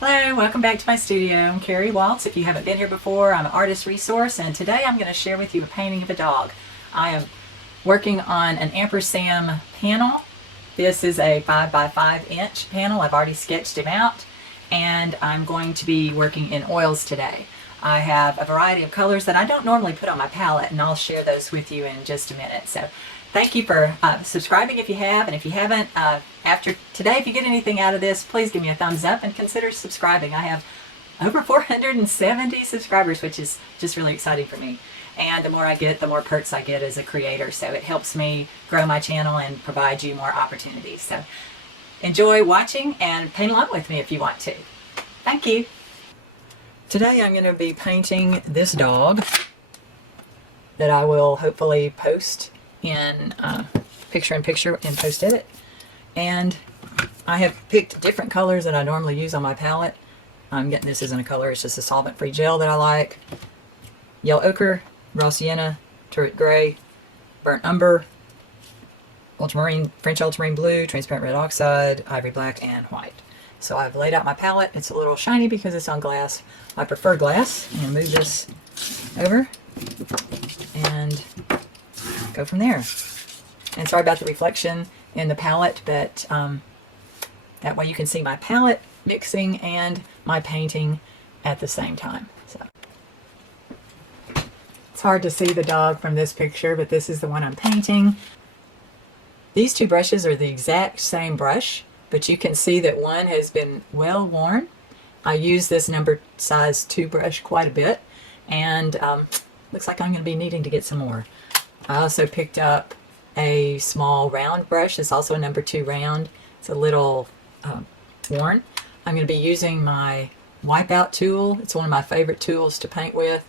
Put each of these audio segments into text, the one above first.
Hello, welcome back to my studio. I'm Carrie Waltz. If you haven't been here before, I'm an artist resource, and today I'm going to share with you a painting of a dog. I am working on an Ampersand panel. This is a 5 by 5 inch panel. I've already sketched him out, and I'm going to be working in oils today. I have a variety of colors that I don't normally put on my palette, and I'll share those with you in just a minute. So thank you for subscribing if you have, and if you haven't, after today, if you get anything out of this, please give me a thumbs up and consider subscribing. I have over 470 subscribers, which is just really exciting for me. And the more I get, the more perks I get as a creator. So it helps me grow my channel and provide you more opportunities. So enjoy watching and paint along with me if you want to. Thank you. Today I'm going to be painting this dog that I will hopefully post in picture-in-picture and post-edit. And I have picked different colors that I normally use on my palette. I'm getting this isn't a color, it's just a solvent-free gel that I like. Yellow ochre, raw sienna, turret gray, burnt umber, ultramarine, French ultramarine blue, transparent red oxide, ivory black, and white. So I've laid out my palette. It's a little shiny because it's on glass. I prefer glass. I'm going to move this over and go from there. And sorry about the reflection in the palette, but that way you can see my palette mixing and my painting at the same time. So it's hard to see the dog from this picture, but this is the one I'm painting. These two brushes are the exact same brush, but you can see that one has been well worn. I use this number size 2 brush quite a bit, and looks like I'm going to be needing to get some more. I also picked up a small round brush. It's also a number 2 round. It's a little worn. I'm going to be using my wipeout tool. It's one of my favorite tools to paint with.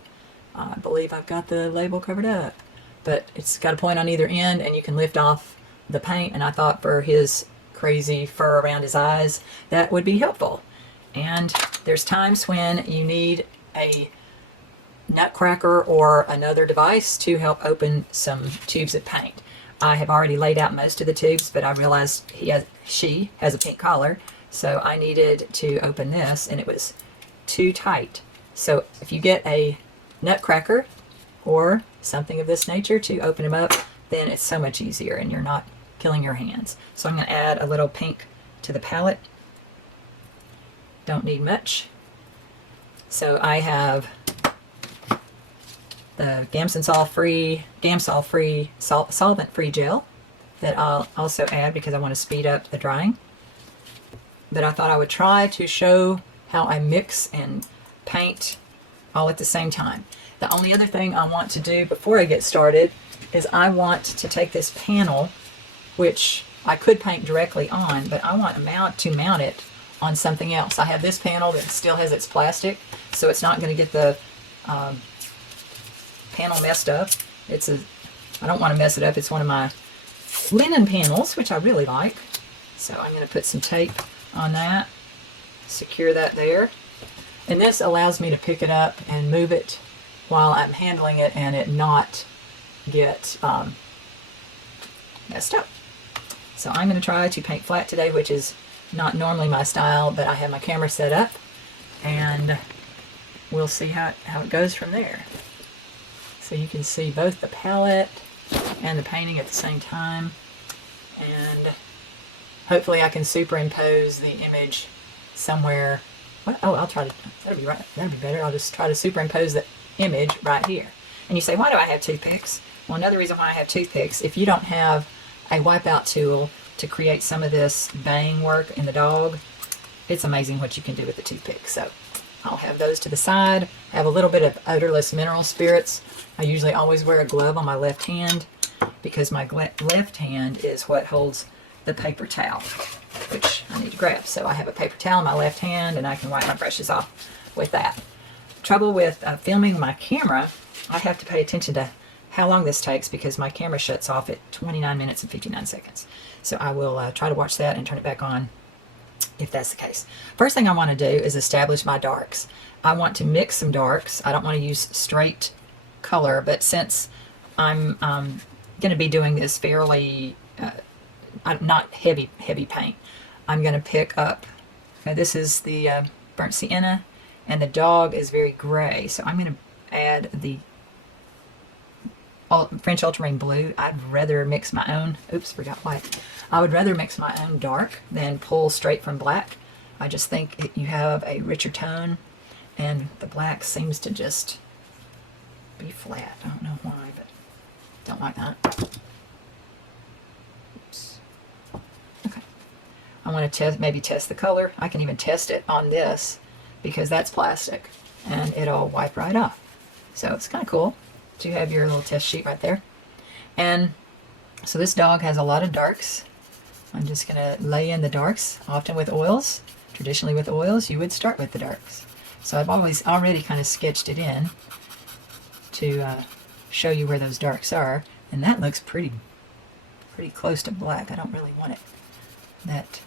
I believe I've got the label covered up, but it's got a point on either end and you can lift off the paint, and I thought for his crazy fur around his eyes that would be helpful. And there's times when you need a nutcracker or another device to help open some tubes of paint. I have already laid out most of the tubes, but I realized she has a pink collar, so I needed to open this, and it was too tight. So if you get a nutcracker or something of this nature to open them up, then it's so much easier and you're not killing your hands. So I'm going to add a little pink to the palette. Don't need much. So I have the Gamsol-free solvent-free gel that I'll also add because I want to speed up the drying. But I thought I would try to show how I mix and paint all at the same time. The only other thing I want to do before I get started is I want to take this panel, which I could paint directly on, but I want to mount it on something else. I have this panel that still has its plastic, so it's not going to get the panel messed up. I don't want to mess it up. It's one of my linen panels, which I really like. So I'm going to put some tape on that, secure that there. And this allows me to pick it up and move it while I'm handling it and it not get messed up. So I'm going to try to paint flat today, which is not normally my style, but I have my camera set up and we'll see how it goes from there. So you can see both the palette and the painting at the same time, and hopefully I can superimpose the image somewhere. Oh, I'll try to, that'll be right, that'll be better. I'll just try to superimpose the image right here. And you say, why do I have toothpicks? Well, another reason why I have toothpicks, if you don't have a wipeout tool to create some of this bang work in the dog, it's amazing what you can do with the toothpick. So I'll have those to the side. I have a little bit of odorless mineral spirits. I usually always wear a glove on my left hand because my left hand is what holds the paper towel, which I need to grab. So I have a paper towel in my left hand and I can wipe my brushes off with that. Trouble with filming my camera, I have to pay attention to how long this takes because my camera shuts off at 29 minutes and 59 seconds. So I will try to watch that and turn it back on if that's the case. First thing I want to do is establish my darks. I want to mix some darks. I don't want to use straight color, but since I'm going to be doing this fairly not heavy paint, I'm going to pick up, this is the burnt sienna, and the dog is very gray. So I'm going to add the French ultramarine blue. I'd rather mix my own, oops, forgot white. I would rather mix my own dark than pull straight from black. I just think you have a richer tone, and the black seems to just be flat. I don't know why, but don't like that. Oops. Okay. I want to maybe test the color. I can even test it on this because that's plastic and it'll wipe right off. So it's kind of cool. So you have your little test sheet right there. And so this dog has a lot of darks. I'm just going to lay in the darks, often with oils. Traditionally with oils, you would start with the darks. So I've already kind of sketched it in to show you where those darks are. And that looks pretty close to black. I don't really want it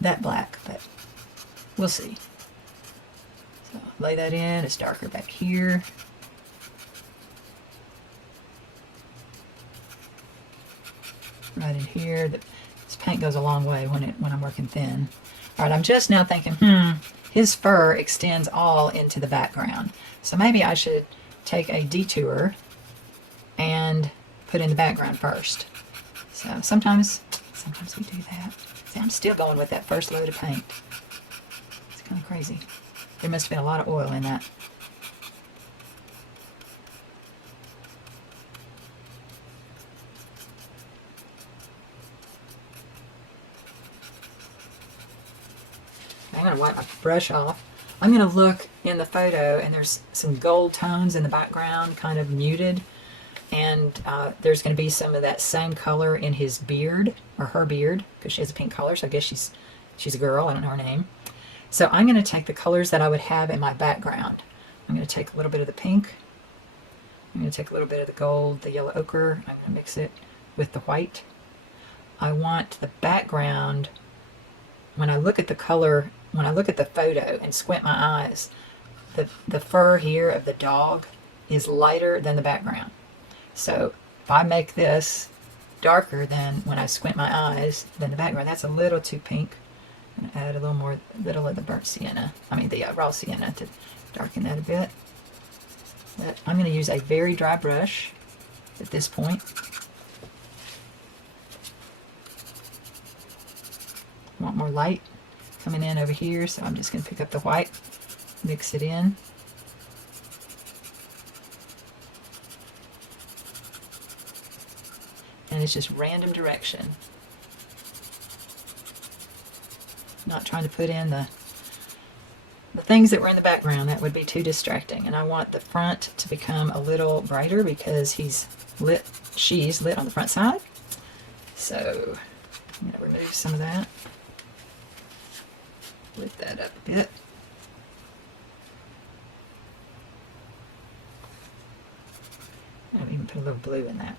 that black, but we'll see. So lay that in. It's darker back here. Right in here. This paint goes a long way when I'm working thin. All right, I'm just now thinking, his fur extends all into the background. So maybe I should take a detour and put in the background first. So sometimes we do that. See, I'm still going with that first load of paint. It's kind of crazy. There must have been a lot of oil in that. I'm going to wipe my brush off. I'm going to look in the photo, and there's some gold tones in the background, kind of muted. And there's going to be some of that same color in his beard, or her beard, because she has a pink color, so I guess she's a girl. I don't know her name. So I'm going to take the colors that I would have in my background. I'm going to take a little bit of the pink. I'm going to take a little bit of the gold, the yellow ochre. I'm going to mix it with the white. I want the background, when I look at the color, when I look at the photo and squint my eyes, the fur here of the dog is lighter than the background. So if I make this darker than when I squint my eyes than the background, that's a little too pink. I'm going to add a little of the burnt sienna, the raw sienna to darken that a bit. But I'm going to use a very dry brush at this point. I want more light coming in over here, so I'm just going to pick up the white, mix it in. And it's just random direction. Not trying to put in the things that were in the background. That would be too distracting. And I want the front to become a little brighter because she's lit on the front side. So I'm going to remove some of that. Lift that up a bit. I'll even put a little blue in that.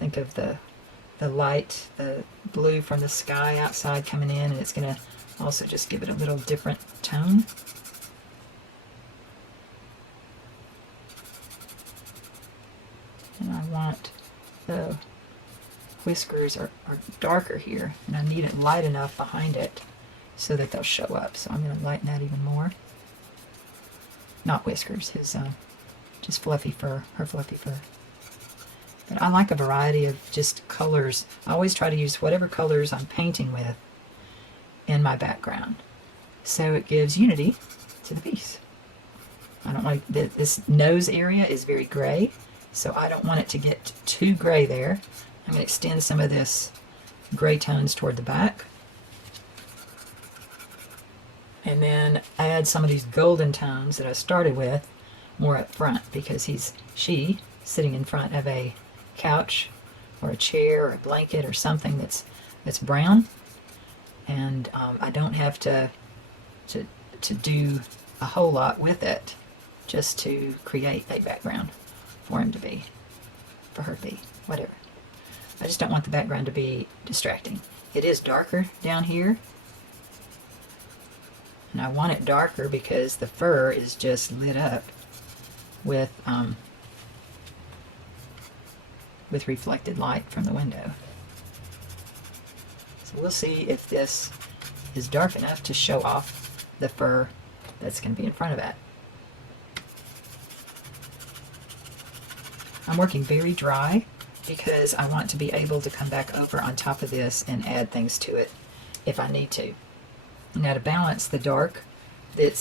Think of the light, the blue from the sky outside coming in, and it's going to also just give it a little different tone. And I want the whiskers are darker here, and I need it light enough behind it so that they'll show up. So I'm going to lighten that even more. Not whiskers, his just fluffy fur, her fluffy fur. But I like a variety of just colors. I always try to use whatever colors I'm painting with in my background, so it gives unity to the piece. I don't like that this nose area is very gray, so I don't want it to get too gray there. I'm going to extend some of this gray tones toward the back. And then add some of these golden tones that I started with more up front, because she sitting in front of a couch or a chair or a blanket or something that's brown, and I don't have to do a whole lot with it just to create a background for her to be, whatever. I just don't want the background to be distracting. It is darker down here, and I want it darker because the fur is just lit up with reflected light from the window. So we'll see if this is dark enough to show off the fur that's going to be in front of it. I'm working very dry because I want to be able to come back over on top of this and add things to it if I need to. Now to balance the dark, I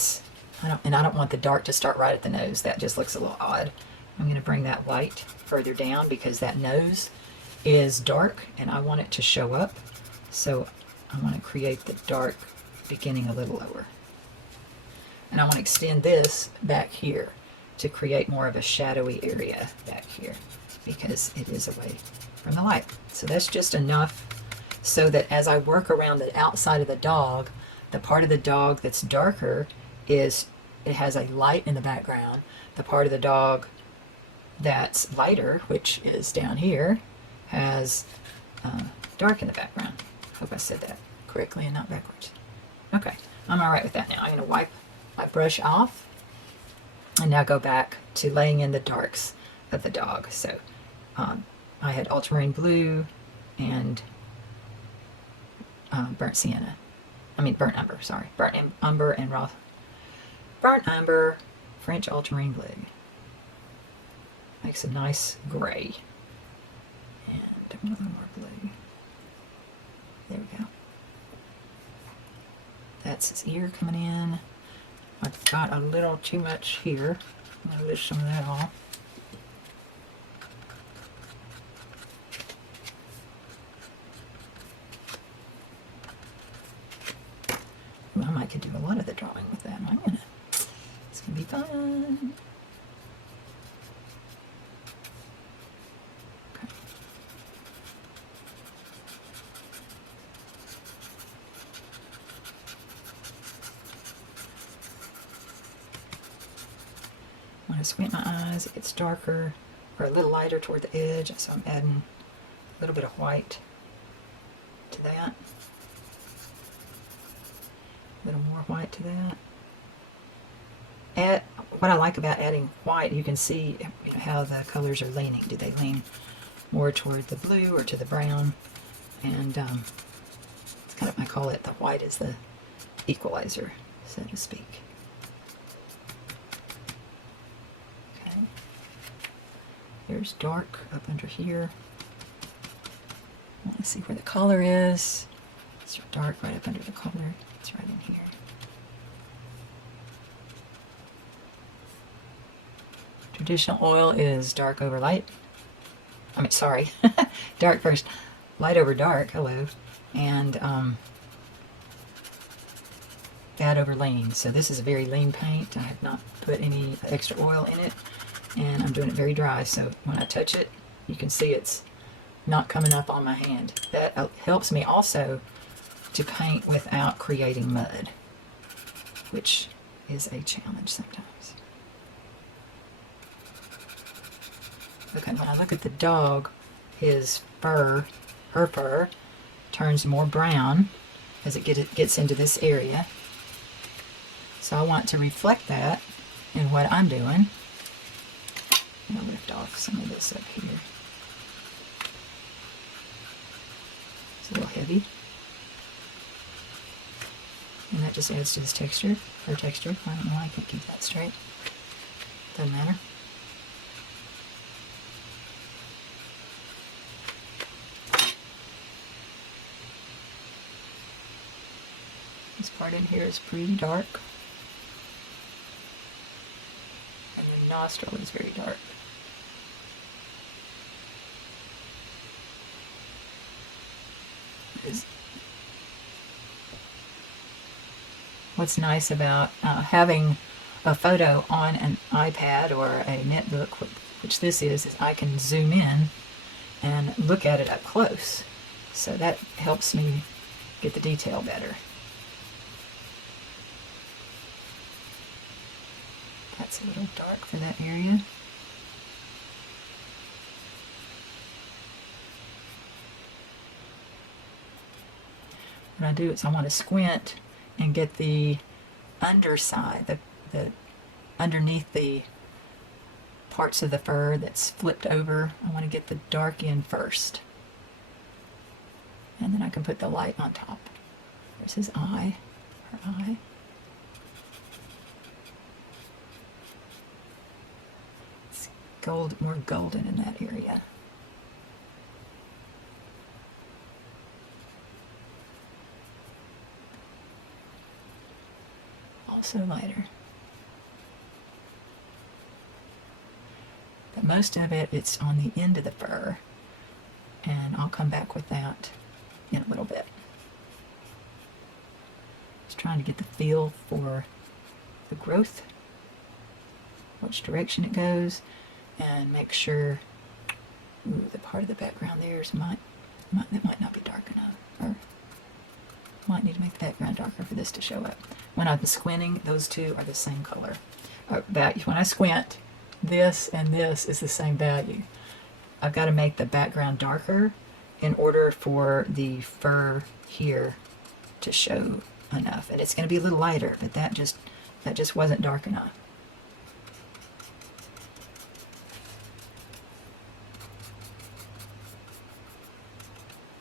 don't want the dark to start right at the nose. That just looks a little odd. I'm going to bring that light further down because that nose is dark and I want it to show up. So I want to create the dark beginning a little lower. And I want to extend this back here to create more of a shadowy area back here because it is away from the light. So that's just enough so that as I work around the outside of the dog, the part of the dog that's darker it has a light in the background. The part of the dog that's lighter, which is down here, has dark in the background. Hope I said that correctly and not backwards. Okay, I'm all right with that now. I'm going to wipe my brush off and now go back to laying in the darks of the dog. So I had ultramarine blue and burnt umber, sorry. Burnt umber and burnt umber, French ultramarine blue. Makes a nice gray. And a little more blue. There we go. That's his ear coming in. I've got a little too much here. I'm going to lift some of that off. Ooh, I might could do a lot of the drawing with that. It's going to be fun. When I squint my eyes, it gets darker or a little lighter toward the edge, so I'm adding a little bit of white to that. A little more white to that. What I like about adding white, you can see how the colors are leaning. Do they lean more toward the blue or to the brown? And it's kind of, I call it, the white is the equalizer, so to speak. There's dark up under here. I want to see where the collar is. It's dark right up under the collar. It's right in here. Traditional oil is dark over light. I mean, sorry, dark first, light over dark. Hello, and fat over lean. So this is a very lean paint. I have not put any extra oil in it. And I'm doing it very dry, so when I touch it, you can see it's not coming up on my hand. That helps me also to paint without creating mud, which is a challenge sometimes. Okay, when I look at the dog, his fur, her fur, turns more brown as it gets into this area. So I want to reflect that in what I'm doing. I'm going to lift off some of this up here. It's a little heavy. And that just adds to this texture, or texture. I don't know why I can't keep that straight. Doesn't matter. This part in here is pretty dark. And the nostril is very dark. What's nice about having a photo on an iPad or a netbook, which this is I can zoom in and look at it up close. So that helps me get the detail better. That's a little dark for that area. What I do is I want to squint and get the underside, the underneath the parts of the fur that's flipped over. I want to get the dark in first. And then I can put the light on top. There's his eye, her eye. more golden in that area. Also lighter. But most of it, it's on the end of the fur, and I'll come back with that in a little bit. Just trying to get the feel for the growth, which direction it goes, and make sure the part of the background there that might not be dark enough, or might need to make the background darker for this to show up. When I'm squinting, those two are the same color value. When I squint, this and this is the same value. I've got to make the background darker in order for the fur here to show enough, and it's going to be a little lighter, but that just wasn't dark enough.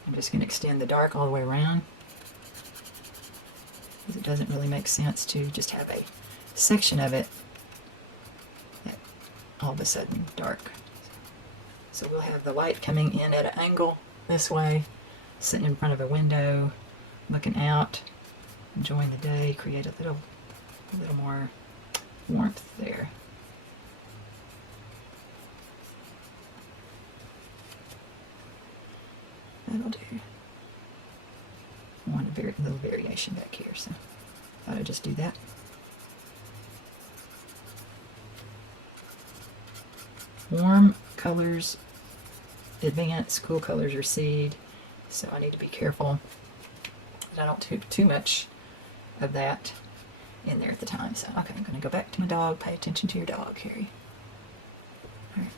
I'm just going to extend the dark all the way around, because it doesn't really make sense to just have a section of it that all of a sudden dark. So we'll have the light coming in at an angle this way, sitting in front of a window, looking out, enjoying the day, create a little more warmth there. That'll do. I want a little variation back here, so I thought I'd just do that. Warm colors advance, cool colors recede, so I need to be careful that I don't do too much of that in there at the time. So, okay, I'm going to go back to my dog. Pay attention to your dog, Carrie. All right.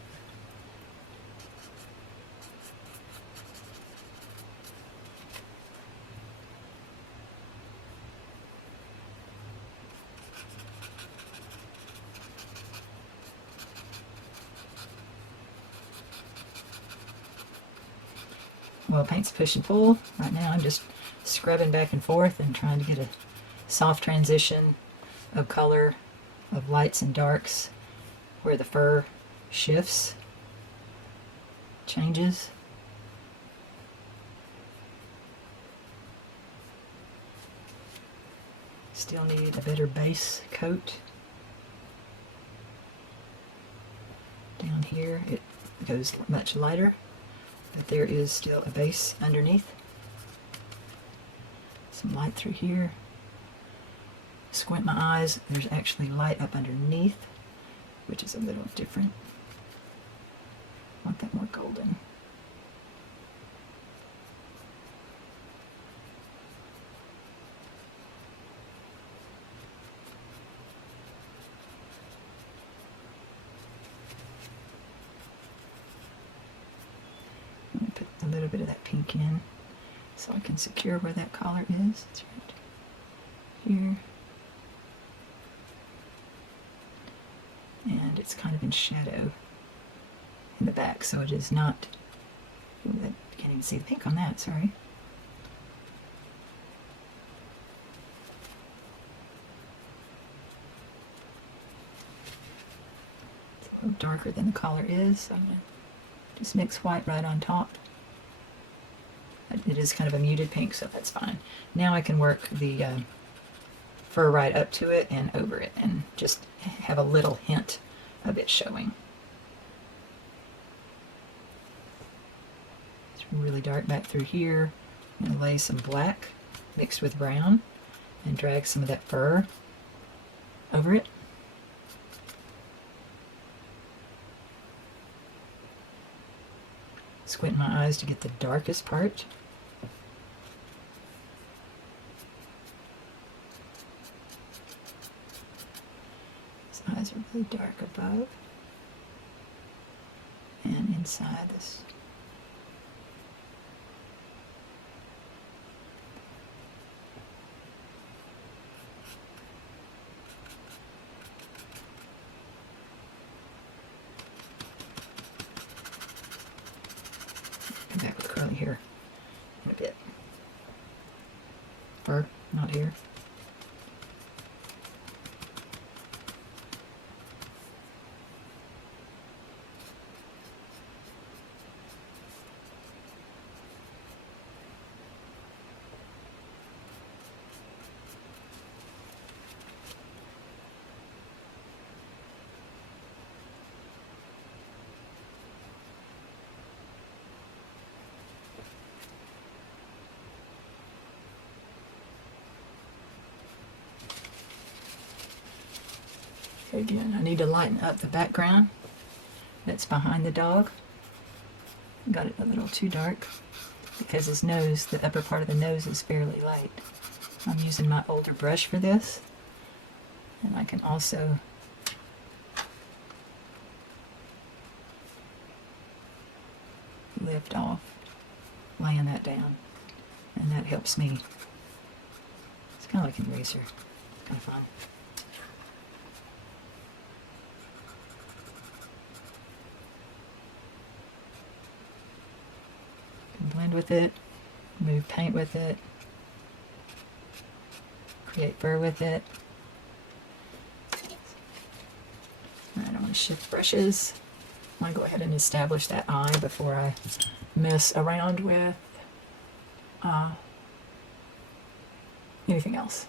Well, paint's push and pull. Right now I'm just scrubbing back and forth and trying to get a soft transition of color, of lights and darks, where the fur shifts, changes. Still need a better base coat. Down here it goes much lighter, but there is still a base underneath. Some light through here. Squint my eyes, there's actually light up underneath, which is a little different. I want that more golden. I'm going to put a little bit of that pink in so I can secure where that collar is. It's right here. And it's kind of in shadow in the back, so it is not, I can't even see the pink on that, sorry. It's a little darker than the collar is, so I'm going to just mix white right on top. It is kind of a muted pink, so that's fine. Now I can work the fur right up to it and over it and just have a little hint of it showing. It's really dark back through here. I'm going to lay some black mixed with brown and drag some of that fur over it. Squint my eyes to get the darkest part. His eyes are really dark above and inside this. Come back with curly hair in a bit. Fur, not hair. Again, I need to lighten up the background that's behind the dog. Got it a little too dark because his nose, the upper part of the nose, is fairly light. I'm using my older brush for this, and I can also lift off, laying that down, and that helps me. It's kind of like an eraser, kind of fun. Blend with it, move paint with it, create fur with it. Alright, I'm going to shift brushes. I want to go ahead and establish that eye before I mess around with anything else.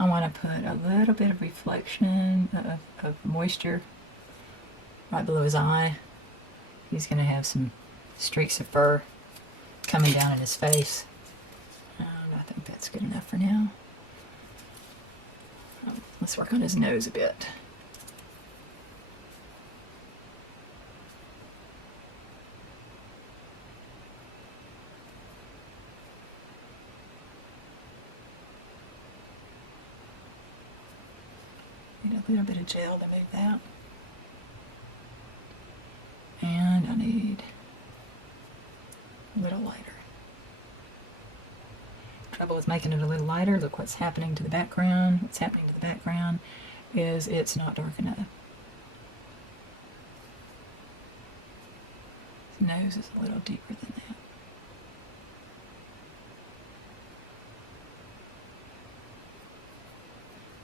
I want to put a little bit of reflection of moisture right below his eye. He's going to have some streaks of fur coming down in his face. I think that's good enough for now. Let's work on his nose a bit. Need a little bit of gel to move that. And I need a little lighter. Trouble with making it a little lighter, look what's happening to the background. What's happening to the background is it's not dark enough. His nose is a little deeper than that.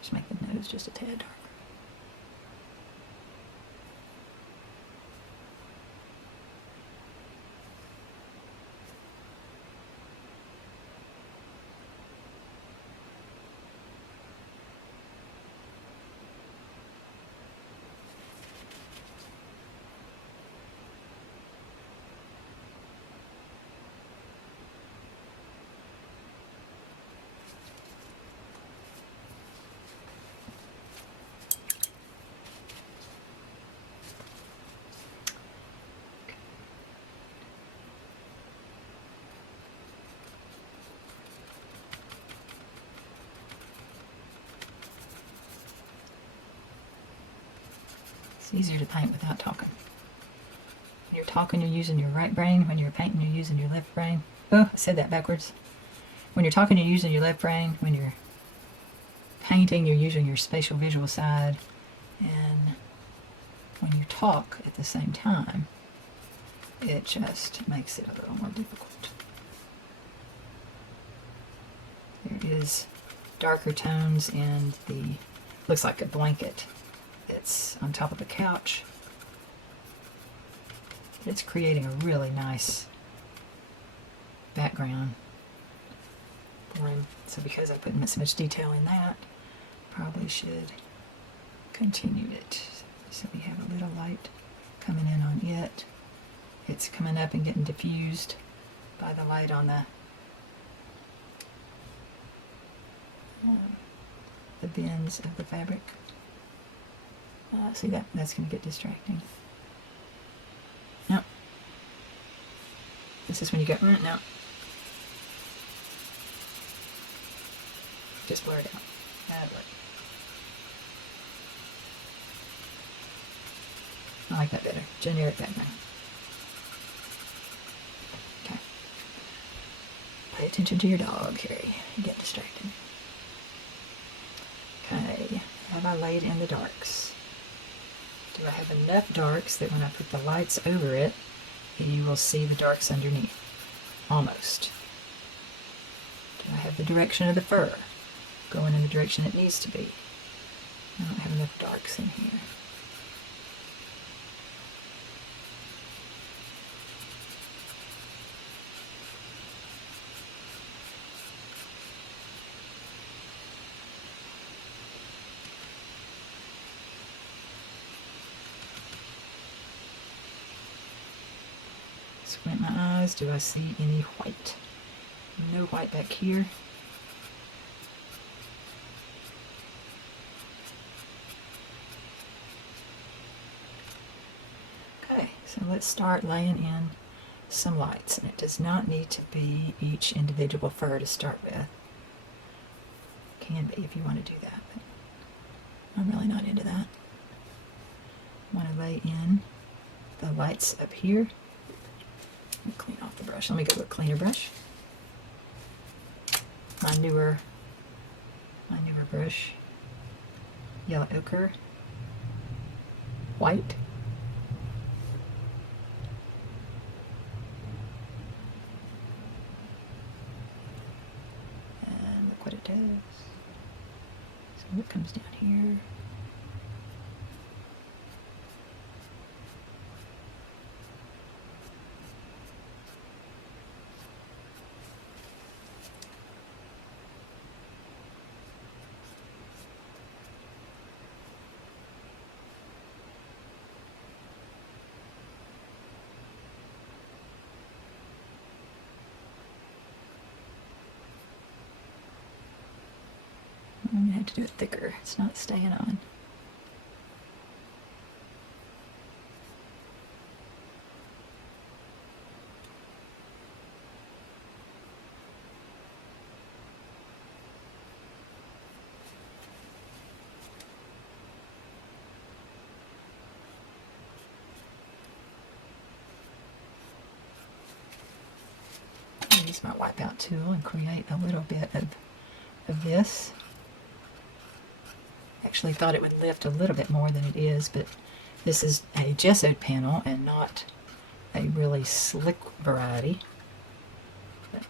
Just make the nose just a tad darker. It's easier to paint without talking. When you're talking, you're using your right brain. When you're painting, you're using your left brain. Oh, I said that backwards. When you're talking, you're using your left brain. When you're painting, you're using your spatial visual side. And when you talk at the same time, it just makes it a little more difficult. There is darker tones in the, looks like a blanket. It's on top of a couch. It's creating a really nice background for him. So because I put so much detail in that, probably should continue it. So we have a little light coming in on it. It's coming up and getting diffused by the light on the bends of the fabric. See that's going to get distracting. No. This is when you go, no. Just blur it out. That'll work. I like that better. Generic background. Okay. Pay attention to your dog, Carrie. You get distracted. Okay. Have I laid in the darks? Do I have enough darks that when I put the lights over it, you will see the darks underneath? Almost. Do I have the direction of the fur going in the direction it needs to be? I don't have enough darks in here. Squint my eyes. Do I see any white? No white back here. Okay, so let's start laying in some lights. And it does not need to be each individual fur to start with. Can be if you want to do that, but I'm really not into that. I want to lay in the lights up here. Clean off the brush. Let me go with a cleaner brush. My newer brush. Yellow ochre. White. And look what it does. So it comes down here. I'm going to have to do it thicker. It's not staying on. I'll use my wipeout tool and create a little bit of this. Actually thought it would lift a little bit more than it is, but this is a gessoed panel and not a really slick variety. But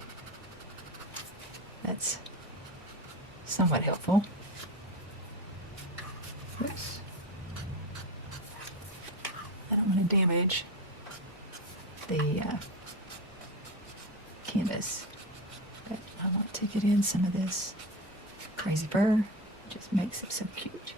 that's somewhat helpful. Oops. I don't want to damage the canvas, but I want to get in some of this crazy fur. Just makes it so cute.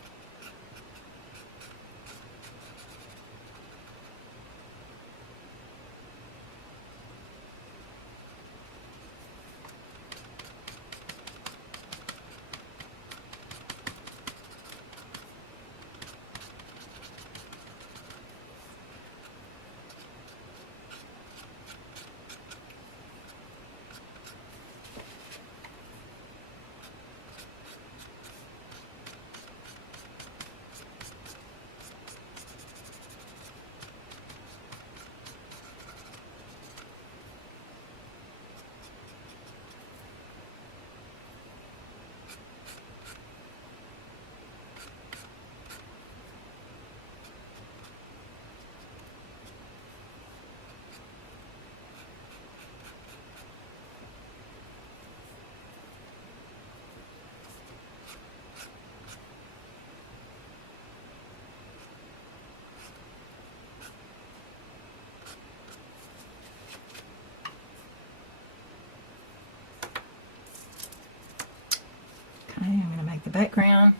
Okay, I'm going to make the background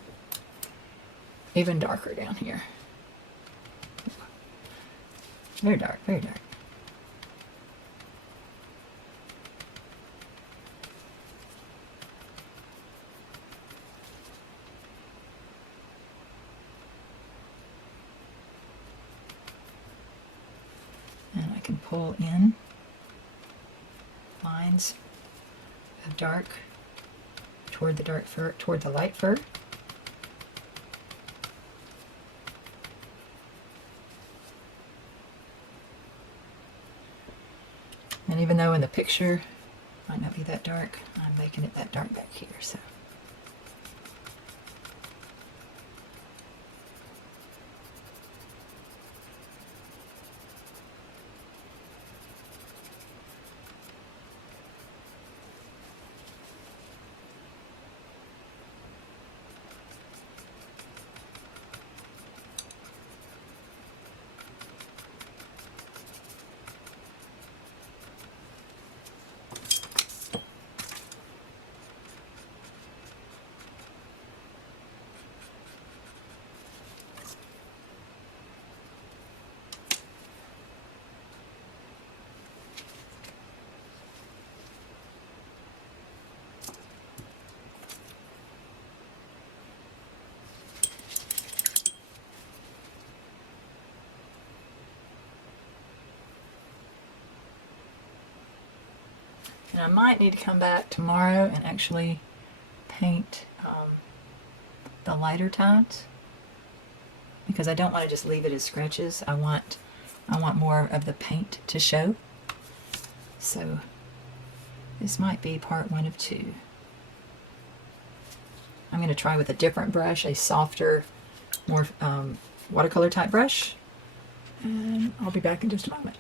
even darker down here. Very dark, very dark. And I can pull in lines of dark toward the dark fur, toward the light fur. And even though in the picture it might not be that dark, I'm making it that dark back here. So. And I might need to come back tomorrow and actually paint the lighter tones, because I don't want to just leave it as scratches. I want more of the paint to show. So this might be part 1 of 2. I'm going to try with a different brush, a softer, more watercolor type brush, and I'll be back in just a moment.